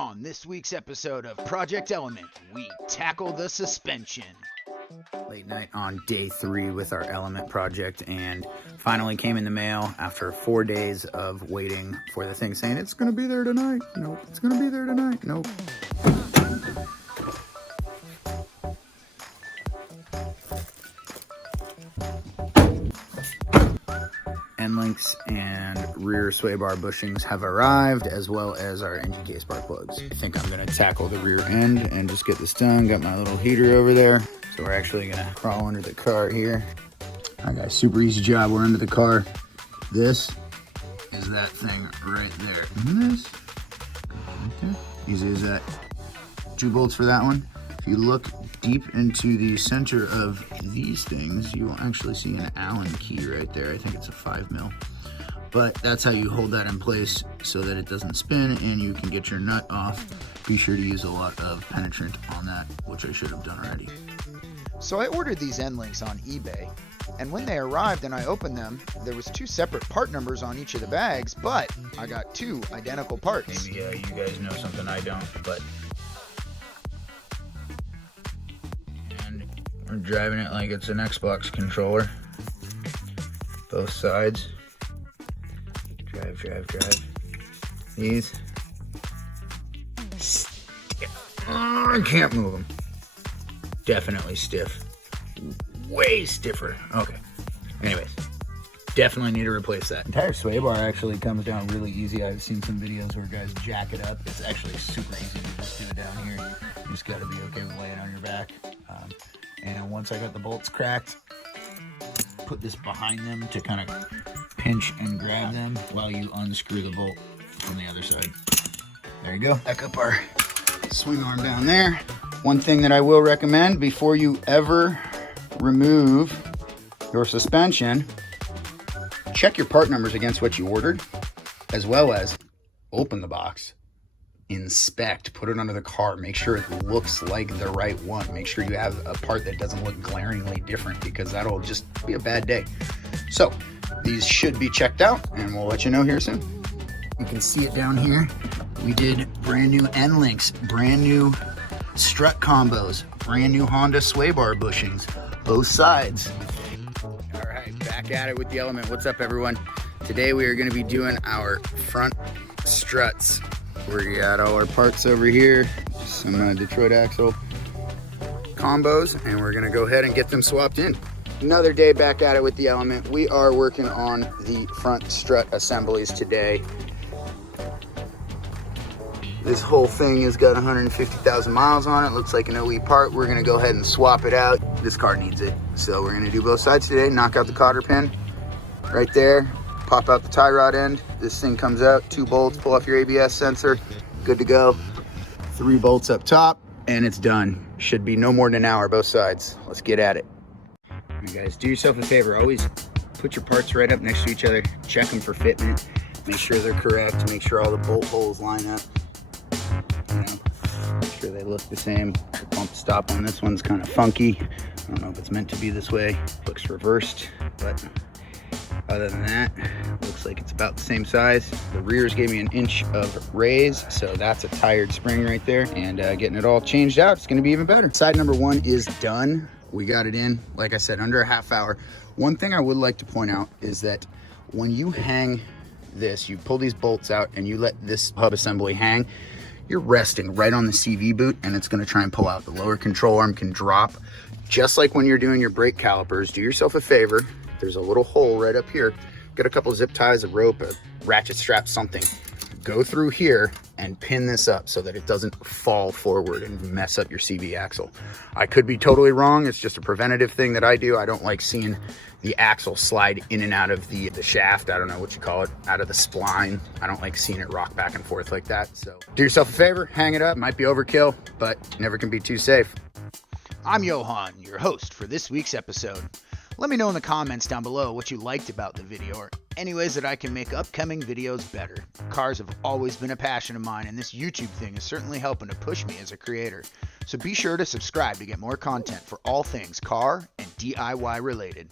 On this week's episode of Project Element, we tackle the suspension. Late night on day 3 with our Element project, and finally came in the mail after 4 days of waiting for the thing saying it's gonna be there tonight. Nope, it's gonna be there tonight. Nope. End links and rear sway bar bushings have arrived, as well as our engine case spark plugs. I think I'm gonna tackle the rear end and just get this done. Got my little heater over there. So we're actually gonna crawl under the car here. All right guys, super easy job. We're under the car. This is that thing right there. This right there. Easy as that. 2 bolts for that one. If you look deep into the center of these things, you will actually see an Allen key right there. I think it's a 5mm. But that's how you hold that in place so that it doesn't spin and you can get your nut off. Be sure to use a lot of penetrant on that, which I should have done already. So I ordered these end links on eBay, and when they arrived and I opened them, there was 2 separate part numbers on each of the bags, but I got 2 identical parts. Maybe you guys know something I don't, but we're driving it like it's an Xbox controller. Both sides. Drive. These. Stiff. Oh, I can't move them. Definitely stiff. Way stiffer. Okay. Anyways, definitely need to replace that. Entire sway bar actually comes down really easy. I've seen some videos where guys jack it up. It's actually super easy to just do it down here. You just got to be okay with laying on your back. And once I got the bolts cracked, put this behind them to kind of pinch and grab them while you unscrew the bolt from the other side. There you go. Back up our swing arm down there. One thing that I will recommend before you ever remove your suspension, check your part numbers against what you ordered, as well as open the box. Inspect, put it under the car, make sure it looks like the right one. Make sure you have a part that doesn't look glaringly different, because that'll just be a bad day. So these should be checked out and we'll let you know here soon. You can see it down here. We did brand new end links, brand new strut combos, brand new Honda sway bar bushings, both sides. All right, back at it with the Element. What's up everyone? Today we are going to be doing our front struts. We got all our parts over here, some Detroit axle combos, and we're gonna go ahead and get them swapped in. Another day back at it with the Element. We are working on the front strut assemblies today. This whole thing has got 150,000 miles on it. Looks like an OE part. We're gonna go ahead and swap it out. This car needs it. So we're gonna do both sides today. Knock out the cotter pin right there. Pop out the tie rod end. This thing comes out, 2 bolts, pull off your ABS sensor, good to go. 3 bolts up top, and it's done. Should be no more than an hour, both sides. Let's get at it. All right, guys, do yourself a favor. Always put your parts right up next to each other. Check them for fitment. Make sure they're correct. Make sure all the bolt holes line up. Make sure they look the same. The pump stop on this one's kind of funky. I don't know if it's meant to be this way. Looks reversed, but other than that, looks like it's about the same size. The rears gave me an inch of raise, so that's a tired spring right there. And getting it all changed out, it's gonna be even better. Side number 1 is done. We got it in, like I said, under a half hour. One thing I would like to point out is that when you hang this, you pull these bolts out and you let this hub assembly hang, you're resting right on the CV boot, and it's gonna try and pull out. The lower control arm can drop. Just like when you're doing your brake calipers, do yourself a favor. There's a little hole right up here. Get a couple zip ties, a rope, a ratchet strap, something. Go through here and pin this up so that it doesn't fall forward and mess up your CV axle. I could be totally wrong. It's just a preventative thing that I do. I don't like seeing the axle slide in and out of the shaft. I don't know what you call it, out of the spline. I don't like seeing it rock back and forth like that. So do yourself a favor, hang it up. Might be overkill, but never can be too safe. I'm Johan, your host for this week's episode. Let me know in the comments down below what you liked about the video, or any ways that I can make upcoming videos better. Cars have always been a passion of mine, and this YouTube thing is certainly helping to push me as a creator. So be sure to subscribe to get more content for all things car and DIY related.